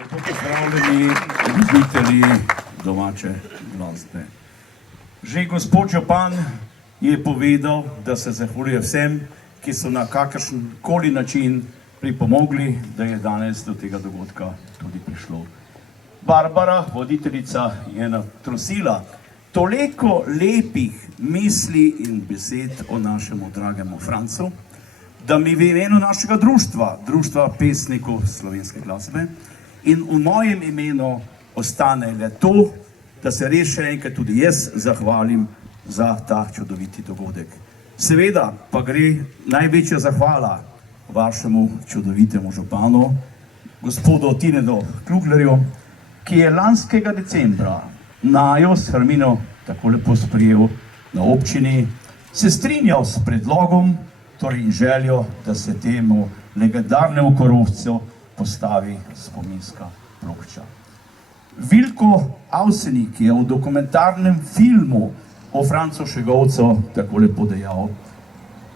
Lepo pozdravljeni, ljubitelji domače glasbe. Že gospod župan je povedal, da se zahvaljuje vsem, ki so na kakršen koli način pripomogli, da je danes do tega dogodka tudi prišlo. Barbara, voditeljica, je natrosila toliko lepih misli in besed o našemu dragemu Francu, da mi v imenu našega društva, Društva pesnikov slovenske glasbe, in v mojem imenu ostane le to, da se res še enkrat tudi jaz zahvalim za ta čudoviti dogodek. Seveda pa gre največja zahvala vašemu čudovitemu županu, gospodu Tinedu Kluglerju, ki je lanskega decembra najo s Hermino tako lepo sprejel na občini, se strinjal s predlogom, torej željo, da se temu legendarnemu Korovcu postavi spominska plošča. Vilko Avsenik je v dokumentarnem filmu o Francu Šegovcu tako lepo dejal: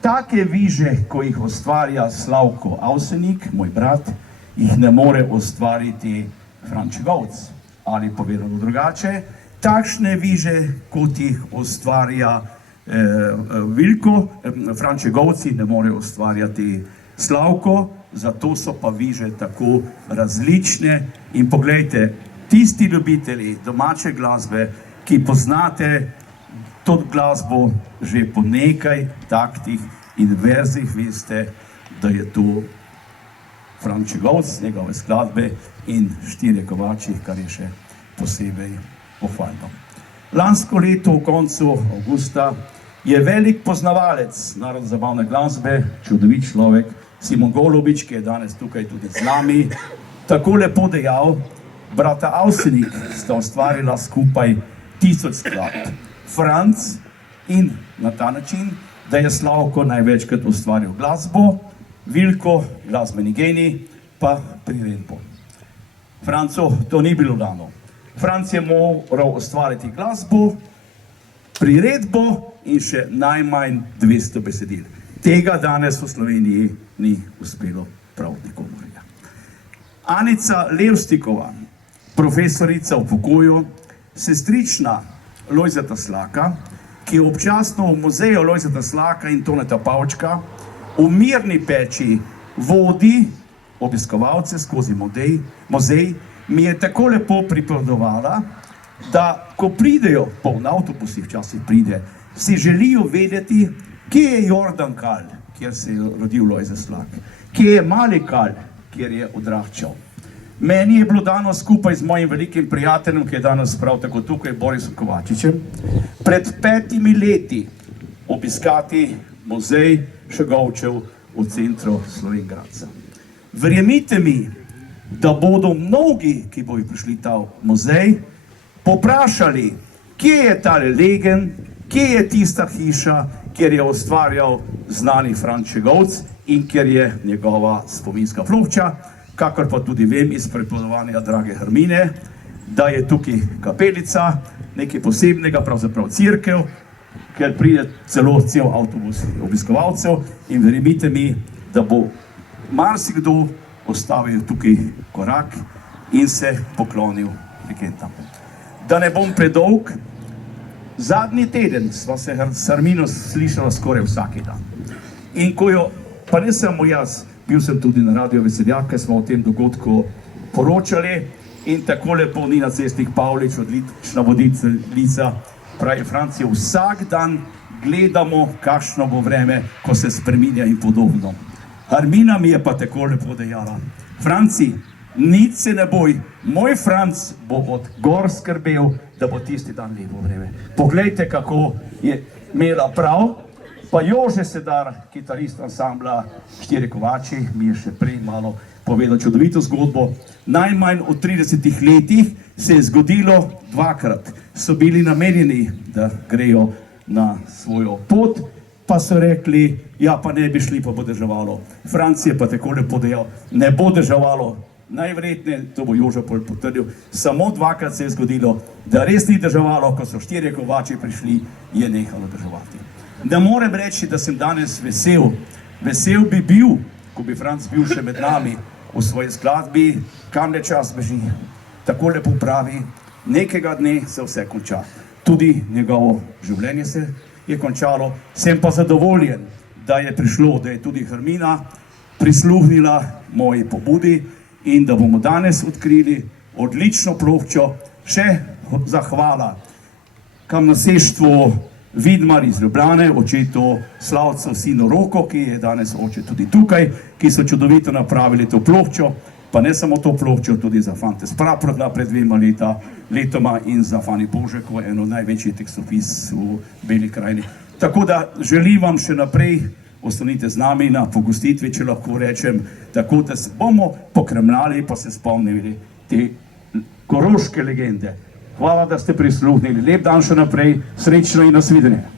take viže, ko jih ustvarja Slavko Avsenik, moj brat, jih ne more ustvariti Franc Šegovc. Ali povedano drugače, takšne viže, kot jih ustvarja Vilko, Franc Šegovci ne more ustvarjati Slavko, zato so pa viže tako različne. In poglejte, tisti ljubitelji domače glasbe, ki poznate to glasbo že po nekaj taktih in verzih, veste, da je to Franc Šegovc, njegove skladbe in Štirje kovači, kar je še posebej pohvalno. Lansko leto v koncu avgusta je velik poznavalec narodno-zabavne glasbe, čudovit človek, Simon Golobič, ki je danes tukaj tudi z nami, tako lepo dejal: brata Avsenik sta ustvarila skupaj 1000 skladb. Franc in na ta način, da je Slavko največkrat ustvaril glasbo, Vilko, glasbeni genij, pa priredbo. Francu to ni bilo dano. Franc je moral ustvariti glasbo, priredbo in še najmanj 200 besedil. Tega danes v Sloveniji ni uspelo prav nikomor. Anica Levstikova, profesorica v pokoju, sestrična Lojzeta Slaka, ki občasno v muzeju Lojzeta Slaka in Toneta Pavčka v Mirni peči vodi obiskovalce skozi muzej, mi je tako lepo pripovedovala, da ko pridejo, poln avtobus včasih pride, si želijo vedeti, kje je Jordan Kal, kjer se je rodil Lojzet Slak, kje je Mali Kal, kjer je odraščal. Meni je bilo dano skupaj z mojim velikim prijateljem, ki je danes prav tako tukaj, Borisom Kovačičem, pred 5 leti obiskati muzej Šegovčev v centru Slovenj Gradca. Verjemite mi, da bodo mnogi, ki bodo prišli ta muzej, poprašali, kje je ta legend, kje je tista hiša, kjer je ustvarjal znani Franc Šegovc in kjer je njegova spominska plošča, kakor pa tudi vem iz pripovedovanja drage Hermine, da je tukaj kapelica, nekaj posebnega, pravzaprav cerkev, ker pride celo cel avtobus obiskovalcev, in verjemite mi, da bo marsikdo ostavil tukaj korak in se poklonil legendam. Da ne bom predolg, zadnji teden sva se s Hermino slišala skoraj vsak dan. In ko jo, pa ne samo jaz, bil sem tudi na Radio Veseljak, ker smo o tem dogodku poročali, in tako lepo Nina Cestnik Pavlič, odlična voditeljica, pravi: Franci, vsak dan gledamo, kakšno bo vreme, ko se spreminja in podobno. Hermina mi je pa tako lepo dejala: Franci, nič se ne boj, moj Franc bo od gor skrbel, da bo tisti dan lepo vreme. Poglejte, kako je imela prav. Pa Jože Sedar, kitarist ansambla Štirje kovači, mi je še prej malo povedal čudovito zgodbo. Najmanj v 30 letih se je zgodilo dvakrat. So bili namenjeni, da grejo na svojo pot, pa so rekli: ja, pa ne bi šli, pa bo deževalo. Franc je pa tako lepo dejal: ne bo deževalo. Najverjetneje, to bo Joža potrdil, samo dvakrat se je zgodilo, da res ni deževalo, ko so Štirje kovači prišli, je nehalo deževati. Ne morem reči, da sem danes vesel. Vesel bi bil, ko bi Franc bil še med nami v svoji skladbi Kam le čas beži, tako lepo pravi, nekega dne se vse konča. Tudi njegovo življenje se je končalo. Sem pa zadovoljen, da je prišlo, da je tudi Hermina prisluhnila moji pobudi in da bomo danes odkrili odlično ploščo. Še zahvala kamnoseštvu Vidmar iz Ljubljane, očetu Slavcu sinu Roko, ki je danes oče tudi tukaj, ki so čudovito napravili to ploščo, pa ne samo to ploščo, tudi za fante Spraprotna pred 2 letoma in za Fani Božeko, eno največji tekstopis v Beli krajini. Tako da želim vam še naprej, ostanite z nami na pogostitvi, če lahko rečem, tako da se bomo pokremljali, pa se spomnili te koroške legende. Hvala, da ste prisluhnili. Lep dan še naprej, srečno in nasvidenje.